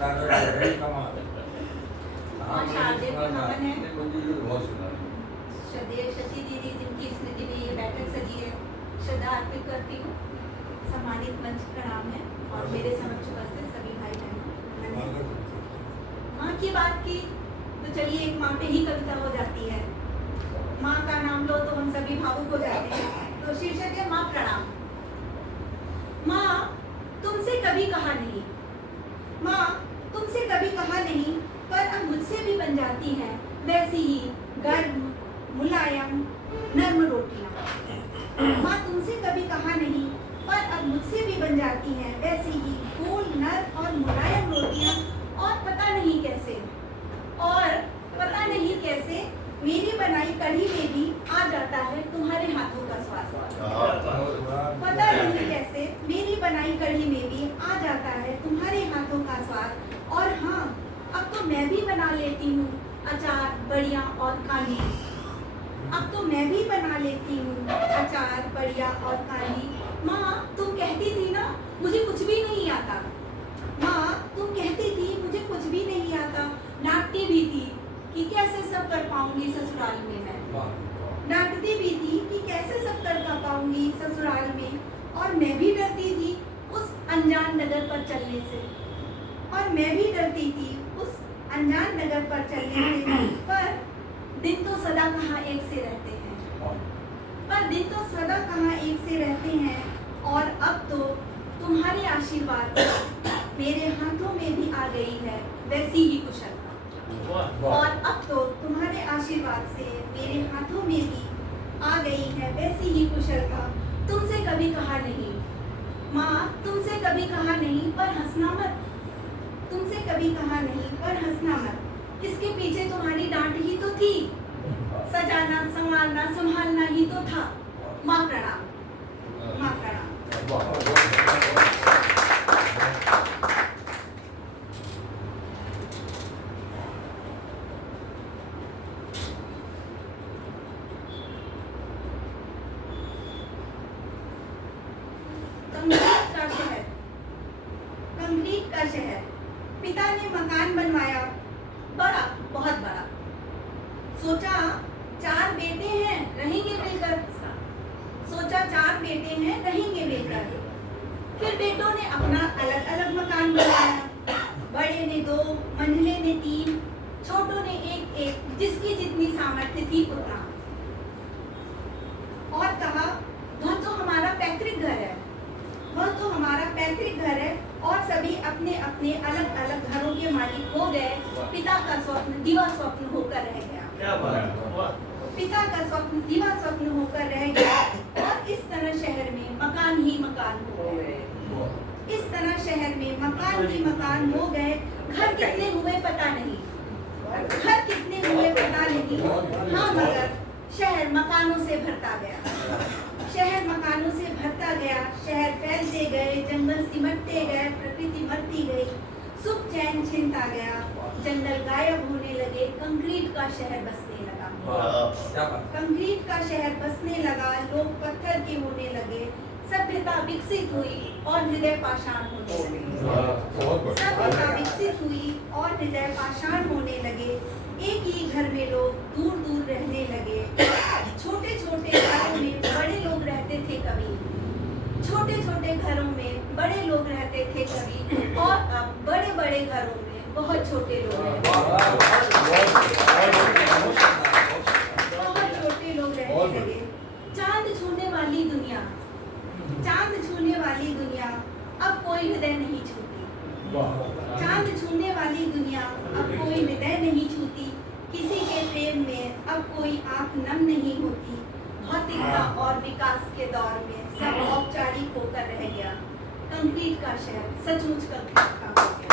शारदेय के हवन है। श्रद्धेय शशि दीदी जिनकी स्मृति में ये बैठक सजी है, श्रद्धा अर्पित करती हूँ। सम्मानित मंच प्रणाम है और मेरे समक्ष उपस्थित सभी भाई बहनों। माँ की बात की तो चलिए एक माँ पे ही कविता हो जाती है। माँ का नाम लो तो हम सभी भावुक हो जाते हैं। तो शीर्षक है माँ प्रणाम। माँ तुमसे कभी कहा नहीं, माँ तुमसे कभी कहा नहीं, पर अब मुझसे भी बन जाती है वैसी ही गर्म मुलायम नर्म रोटियां। माँ तुमसे कभी कहा नहीं, पर अब मुझसे भी बन जाती हैं वैसी ही गोल नर्म और मुलायम रोटियां। और पता नहीं कैसे मेरी बनाई कढ़ी में भी आ जाता है तुम्हारे हाथों का स्वाद। पता नहीं कैसे मेरी बनाई कढ़ी में भी आ जाता है तुम्हारे हाथों का स्वाद। और हाँ, अब तो मैं भी बना लेती हूँ अचार बढ़िया और काली। अब तो मैं भी बना लेती हूँ अचार बढ़िया और काली। माँ तुम कहती थी ना मुझे कुछ भी नहीं आता। माँ तुम कहती थी मुझे कुछ भी नहीं आता। डांटती भी थी कि कैसे सब कर पाऊंगी ससुराल में मैं। डांटती भी थी कि कैसे सब कर पाऊंगी ससुराल में। और मैं भी डरती थी उस अनजान नगर पर चलने से। और मैं भी डरती थी उस अनजान नगर पर चलने से। पर दिन तो सदा कहाँ एक से रहते हैं। पर दिन तो सदा कहाँ एक से रहते हैं। और अब तो तुम्हारे आशीर्वाद मेरे हाथों में भी आ गई है वैसी ही कुशलता। और अब तो तुम्हारे आशीर्वाद से मेरे हाथों में भी आ गई है वैसी ही कुशलता। तुमसे कभी कहा नहीं, माँ तुमसे कभी कहा नहीं, पर हंसना मत। तुमसे कभी कहा नहीं, पर हंसना मत। इसके पीछे तुम्हारी डांट ही तो थी। सजाना संवारना संभालना ही तो था। माँ प्रणाम, माँ प्रणाम। कंक्रीट का शहर पिता ने मकान बनवाया बड़ा, बहुत बड़ा। सोचा 4 बेटे हैं रहेंगे मिलकर। सोचा 4 बेटे हैं रहेंगे मिलकर। फिर बेटों ने अपना अलग अलग मकान बनवाया। बड़े ने 2, मंझले ने 3, छोटों ने 1-1, जिसकी जितनी सामर्थ्य थी उतना। और कहा वह तो हमारा पैतृक घर है, वह तो हमारा पैतृक घर है। और सभी अपने अपने अलग अलग घरों के मालिक हो गए। पिता का स्वप्न दीवा स्वप्न होकर रह गया। क्या बात है? पिता का स्वप्न दीवा स्वप्न होकर रह गया। और इस तरह शहर में मकान ही मकान हो गए। इस तरह शहर में मकान ही मकान हो गए। घर कितने हुए पता नहीं, घर कितने हुए पता नहीं। हाँ मगर शहर मकानों से भरता गया। शहर मकानों से भरता गया। शहर फैलते गए, जंगल सिमटते गए, प्रकृति मरती गई, सुख चैन छिनता गया। जंगल गायब होने लगे, कंक्रीट का शहर बसने लगा। कंक्रीट का शहर बसने लगा, लोग पत्थर के होने लगे। सभ्यता विकसित हुई और हृदय पाषाण होने लगे। सभ्यता विकसित हुई और हृदय पाषाण होने लगे। एक ही घर में लोग दूर दूर रहने लगे। छोटे छोटे घरों में बड़े लोग रहते थे कभी। छोटे छोटे घरों में बड़े लोग रहते थे कभी। और अब बड़े बड़े घरों में बहुत छोटे लोग रहते हैं। बहुत छोटे लोग रहने लगे। चांद छूने वाली दुनिया, चांद छूने वाली दुनिया अब कोई हृदय नहीं छूती। चांद छूने वाली दुनिया अब कोई हृदय नहीं छूती। किसी के प्रेम में अब कोई आंख नम नहीं होती। भौतिकता और विकास के दौर में सब औपचारिक होकर रह गया। कंक्रीट का शहर सचमुच कंक्रीट का हो गया।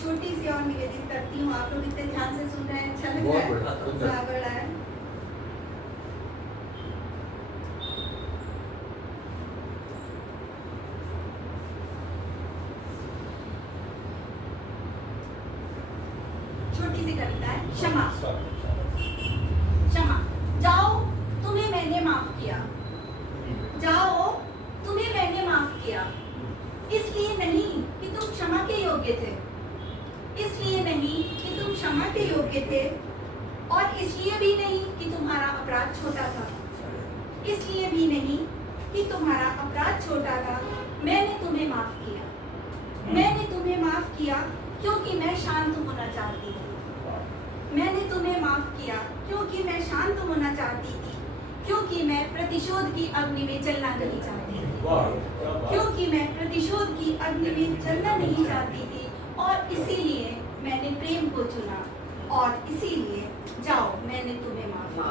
छोटी सी और निवेदित करती हूँ, आप लोग इतने ध्यान से सुन रहे हैं, अच्छा लग रहा है? बड़ा है। छोटी सी कविता है, क्षमा। क्षमा। जाओ तुम्हें मैंने माफ किया। जाओ तुम्हें मैंने माफ किया। क्षमा के योग्य थे, और इसलिए भी नहीं कि तुम्हारा अपराध छोटा था, इसलिए भी नहीं कि तुम्हारा अपराध छोटा था, मैंने तुम्हें माफ किया। मैंने तुम्हें माफ किया क्योंकि मैं शांत होना चाहती थी। मैंने तुम्हें माफ किया क्योंकि मैं शांत होना चाहती थी, क्योंकि मैं प्रतिशोध की अग्नि में जलना नहीं चाहती थी, क्योंकि मैं प्रतिशोध की अग्नि में जलना नहीं चाहती थी, और इसीलिए मैंने प्रेम को चुना, और इसीलिए जाओ, मैंने तुम्हें माफ किया।